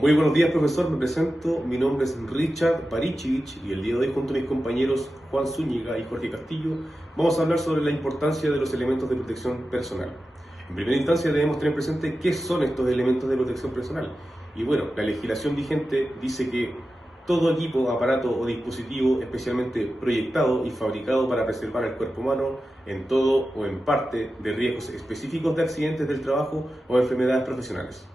Muy buenos días, profesor. Me presento. Mi nombre es Richard Barichevich y el día de hoy, junto a mis compañeros Juan Zúñiga y Jorge Castillo, vamos a hablar sobre la importancia de los elementos de protección personal. En primera instancia, debemos tener presente qué son estos elementos de protección personal. Y bueno, la legislación vigente dice que todo equipo, aparato o dispositivo especialmente proyectado y fabricado para preservar el cuerpo humano en todo o en parte de riesgos específicos de accidentes del trabajo o enfermedades profesionales.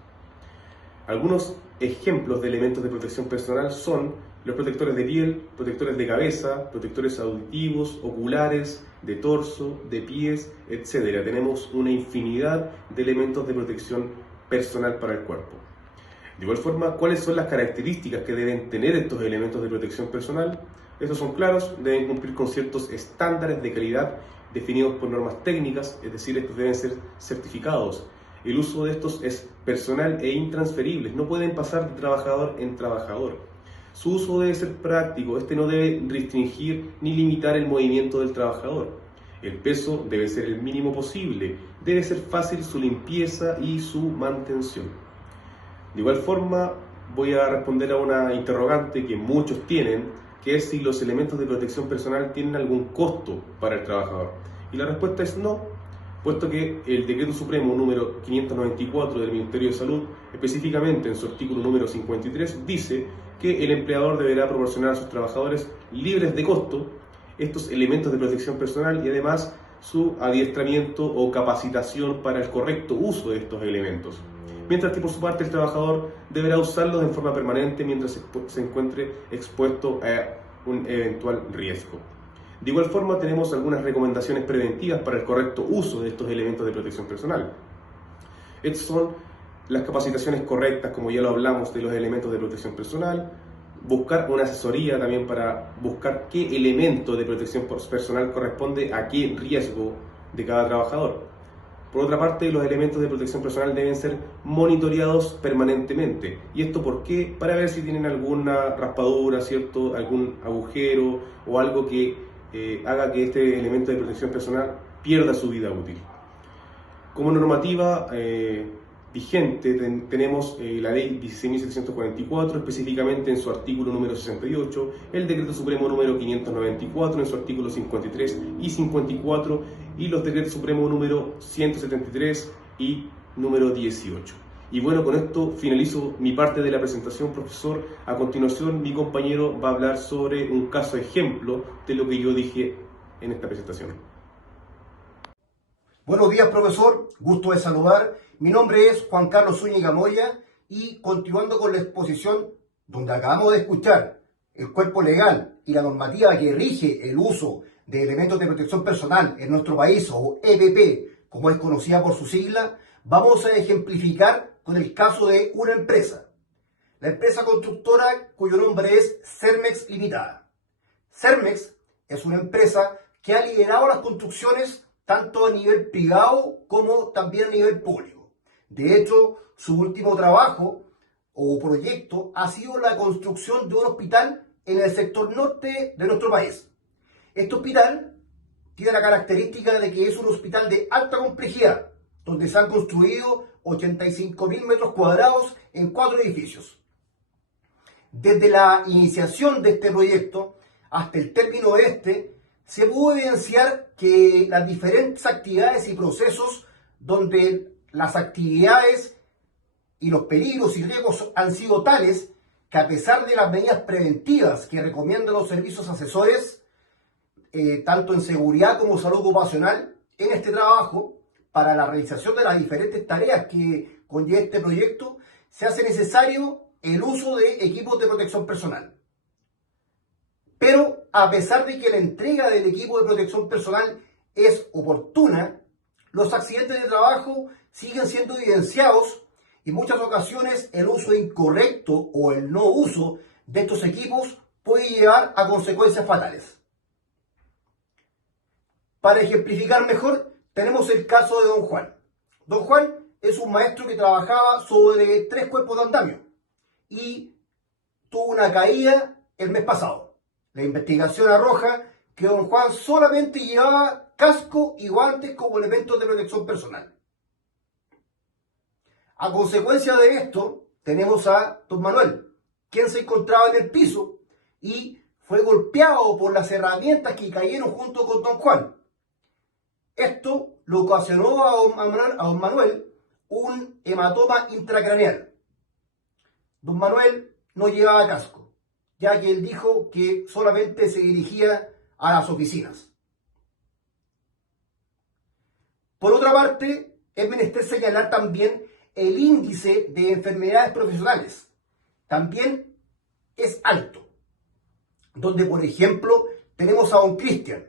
Algunos ejemplos de elementos de protección personal son los protectores de piel, protectores de cabeza, protectores auditivos, oculares, de torso, de pies, etc. Tenemos una infinidad de elementos de protección personal para el cuerpo. De igual forma, ¿cuáles son las características que deben tener estos elementos de protección personal? Estos son claros, deben cumplir con ciertos estándares de calidad definidos por normas técnicas, es decir, estos deben ser certificados. El uso de estos es personal e intransferible, no pueden pasar de trabajador en trabajador. Su uso debe ser práctico, este no debe restringir ni limitar el movimiento del trabajador. El peso debe ser el mínimo posible, debe ser fácil su limpieza y su mantención. De igual forma, voy a responder a una interrogante que muchos tienen, que es si los elementos de protección personal tienen algún costo para el trabajador. Y la respuesta es no, puesto que el Decreto Supremo número 594 del Ministerio de Salud, específicamente en su artículo número 53, dice que el empleador deberá proporcionar a sus trabajadores libres de costo estos elementos de protección personal y además su adiestramiento o capacitación para el correcto uso de estos elementos. Mientras que por su parte el trabajador deberá usarlos en forma permanente mientras se encuentre expuesto a un eventual riesgo. De igual forma, tenemos algunas recomendaciones preventivas para el correcto uso de estos elementos de protección personal. Estas son las capacitaciones correctas, como ya lo hablamos, de los elementos de protección personal, buscar una asesoría también para buscar qué elemento de protección personal corresponde a qué riesgo de cada trabajador. Por otra parte, los elementos de protección personal deben ser monitoreados permanentemente. ¿Y esto por qué? Para ver si tienen alguna raspadura, ¿cierto? Algún agujero o algo que haga que este elemento de protección personal pierda su vida útil. Como normativa vigente tenemos la ley 16.744, específicamente en su artículo número 68, el Decreto Supremo número 594 en su artículo 53 y 54, y los Decretos Supremos número 173 y número 18. Y bueno, con esto finalizo mi parte de la presentación, profesor. A continuación, mi compañero va a hablar sobre un caso ejemplo de lo que yo dije en esta presentación. Buenos días, profesor. Gusto de saludar. Mi nombre es Juan Carlos Zúñiga Moya y continuando con la exposición donde acabamos de escuchar el cuerpo legal y la normativa que rige el uso de elementos de protección personal en nuestro país, o EPP, como es conocida por su sigla, vamos a ejemplificar con el caso de una empresa. La empresa constructora cuyo nombre es Cermex Limitada. Cermex es una empresa que ha liderado las construcciones tanto a nivel privado como también a nivel público. De hecho, su último trabajo o proyecto ha sido la construcción de un hospital en el sector norte de nuestro país. Este hospital tiene la característica de que es un hospital de alta complejidad, donde se han construido 85.000 metros cuadrados en 4 edificios. Desde la iniciación de este proyecto hasta el término de este, se pudo evidenciar que las diferentes actividades y procesos donde las actividades y los peligros y riesgos han sido tales que, a pesar de las medidas preventivas que recomiendan los servicios asesores, tanto en seguridad como salud ocupacional, en este trabajo, para la realización de las diferentes tareas que conlleva este proyecto, se hace necesario el uso de equipos de protección personal. Pero a pesar de que la entrega del equipo de protección personal es oportuna, los accidentes de trabajo siguen siendo evidenciados y en muchas ocasiones el uso incorrecto o el no uso de estos equipos puede llevar a consecuencias fatales. Para ejemplificar mejor, tenemos el caso de don Juan. Don Juan es un maestro que trabajaba sobre 3 cuerpos de andamio y tuvo una caída el mes pasado. La investigación arroja que don Juan solamente llevaba casco y guantes como elementos de protección personal. A consecuencia de esto, tenemos a don Manuel, quien se encontraba en el piso y fue golpeado por las herramientas que cayeron junto con don Juan. Esto lo ocasionó a don Manuel un hematoma intracraneal. Don Manuel no llevaba casco, ya que él dijo que solamente se dirigía a las oficinas. Por otra parte, es menester señalar también el índice de enfermedades profesionales. También es alto, donde por ejemplo tenemos a don Cristian,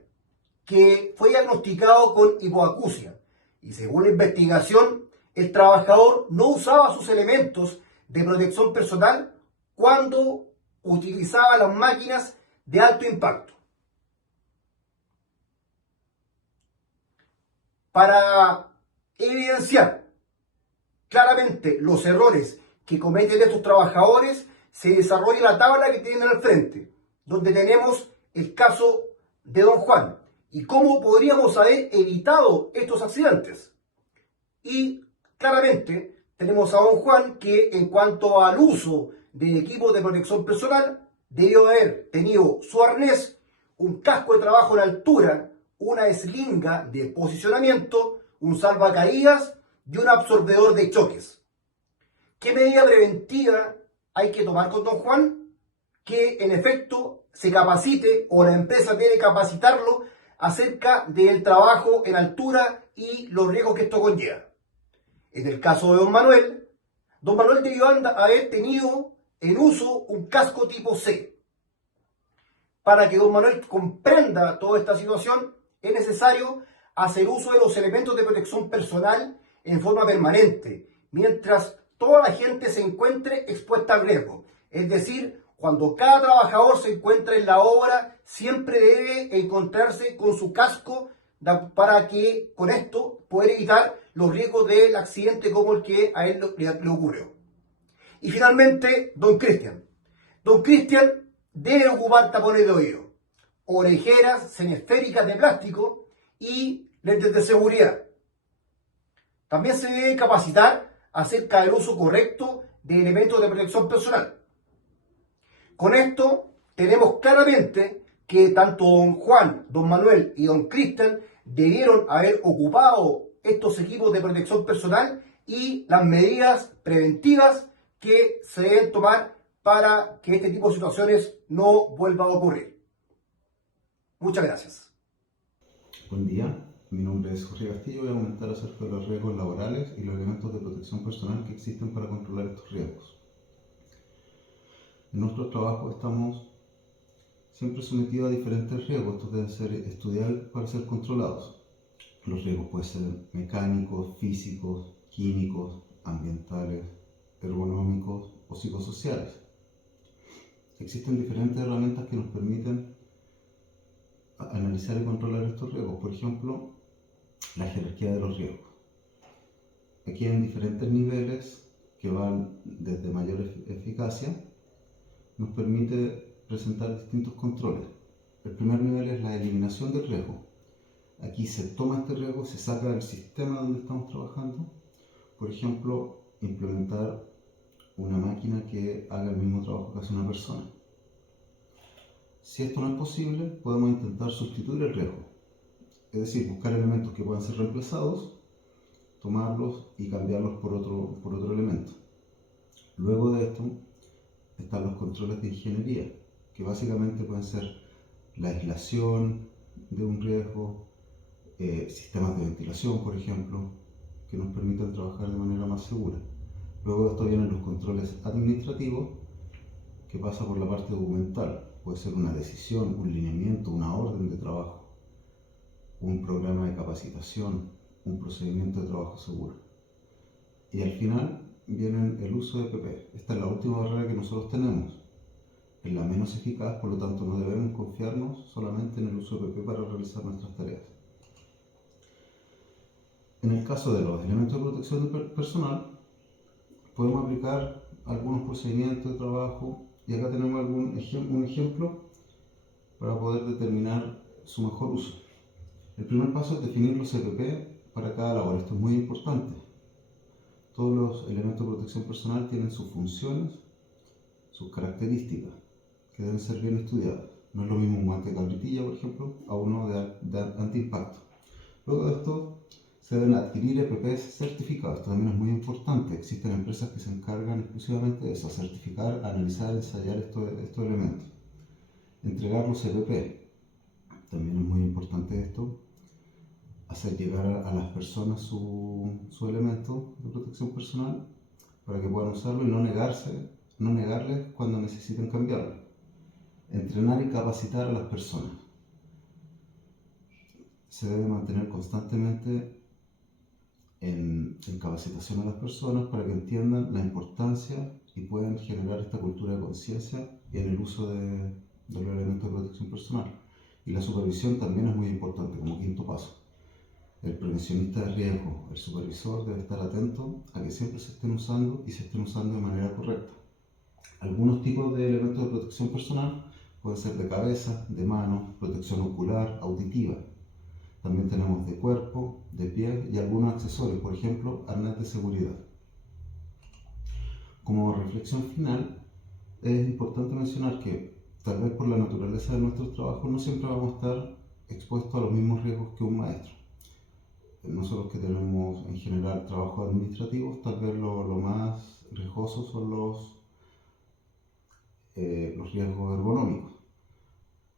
que fue diagnosticado con hipoacusia y según la investigación, el trabajador no usaba sus elementos de protección personal cuando utilizaba las máquinas de alto impacto. Para evidenciar claramente los errores que cometen estos trabajadores, se desarrolla la tabla que tienen al frente, donde tenemos el caso de don Juan y cómo podríamos haber evitado estos accidentes. Y claramente tenemos a don Juan que en cuanto al uso de equipos de protección personal debió haber tenido su arnés, un casco de trabajo en altura, una eslinga de posicionamiento, un salvacaídas y un absorbedor de choques. ¿Qué medida preventiva hay que tomar con don Juan? Que en efecto se capacite o la empresa debe capacitarlo acerca del trabajo en altura y los riesgos que esto conlleva. En el caso de don Manuel debió haber tenido en uso un casco tipo C. Para que don Manuel comprenda toda esta situación, es necesario hacer uso de los elementos de protección personal en forma permanente, mientras toda la gente se encuentre expuesta al riesgo. Es decir, cuando cada trabajador se encuentra en la obra, siempre debe encontrarse con su casco para que con esto poder evitar los riesgos del accidente como el que a él le ocurrió. Y finalmente, don Cristian. Don Cristian debe ocupar tapones de oído, orejeras semiesféricas de plástico y lentes de seguridad. También se debe capacitar acerca del uso correcto de elementos de protección personal. Con esto tenemos claramente que tanto don Juan, don Manuel y don Cristian debieron haber ocupado estos equipos de protección personal y las medidas preventivas que se deben tomar para que este tipo de situaciones no vuelva a ocurrir. Muchas gracias. Buen día, mi nombre es Jorge Castillo y voy a comentar acerca de los riesgos laborales y los elementos de protección personal que existen para controlar estos riesgos. En nuestro trabajo estamos siempre sometidos a diferentes riesgos. Estos deben ser estudiados para ser controlados. Los riesgos pueden ser mecánicos, físicos, químicos, ambientales, ergonómicos o psicosociales. Existen diferentes herramientas que nos permiten analizar y controlar estos riesgos. Por ejemplo, la jerarquía de los riesgos. Aquí hay diferentes niveles que van desde mayor eficacia. Nos permite presentar distintos controles. El primer nivel es la eliminación del riesgo. Aquí se toma este riesgo, se saca del sistema donde estamos trabajando. Por ejemplo, implementar una máquina que haga el mismo trabajo que hace una persona. Si esto no es posible, podemos intentar sustituir el riesgo. Es decir, buscar elementos que puedan ser reemplazados, tomarlos y cambiarlos por otro elemento. Luego de esto están los controles de ingeniería, que básicamente pueden ser la aislación de un riesgo, sistemas de ventilación, por ejemplo, que nos permiten trabajar de manera más segura. Luego de esto vienen los controles administrativos, que pasa por la parte documental. Puede ser una decisión, un lineamiento, una orden de trabajo, un programa de capacitación, un procedimiento de trabajo seguro. Y al final viene el uso de PP. Esta es la última barrera que nosotros tenemos. Es la menos eficaz, por lo tanto no debemos confiarnos solamente en el uso de PP para realizar nuestras tareas. En el caso de los elementos de protección personal, podemos aplicar algunos procedimientos de trabajo y acá tenemos un ejemplo para poder determinar su mejor uso. El primer paso es definir los EPP para cada labor. Esto es muy importante. Todos los elementos de protección personal tienen sus funciones, sus características, que deben ser bien estudiadas. No es lo mismo un guante de cabritilla, por ejemplo, a uno de antiimpacto. Luego de esto, se deben adquirir EPPs certificados. Esto también es muy importante. Existen empresas que se encargan exclusivamente de eso, certificar, analizar, ensayar estos elementos. Entregar los EPP. También es muy importante esto. Hacer llegar a las personas su elemento de protección personal para que puedan usarlo y no negarles cuando necesiten cambiarlo. Entrenar y capacitar a las personas. Se debe mantener constantemente en capacitación a las personas para que entiendan la importancia y puedan generar esta cultura de conciencia en el uso de los elementos de protección personal. Y la supervisión también es muy importante como quinto paso. El prevencionista de riesgo, el supervisor, debe estar atento a que siempre se estén usando y se estén usando de manera correcta. Algunos tipos de elementos de protección personal pueden ser de cabeza, de mano, protección ocular, auditiva. También tenemos de cuerpo, de piel y algunos accesorios, por ejemplo, arnés de seguridad. Como reflexión final, es importante mencionar que, tal vez por la naturaleza de nuestros trabajos, no siempre vamos a estar expuestos a los mismos riesgos que un maestro. Nosotros que tenemos en general trabajos administrativos, tal vez lo más riesgoso son los riesgos ergonómicos.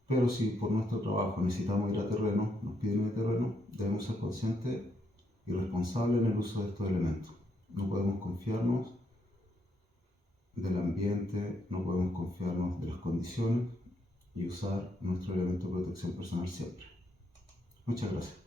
Pero si por nuestro trabajo necesitamos ir a terreno, nos piden ir a terreno, debemos ser conscientes y responsables en el uso de estos elementos. No podemos confiarnos del ambiente, no podemos confiarnos de las condiciones y usar nuestro elemento de protección personal siempre. Muchas gracias.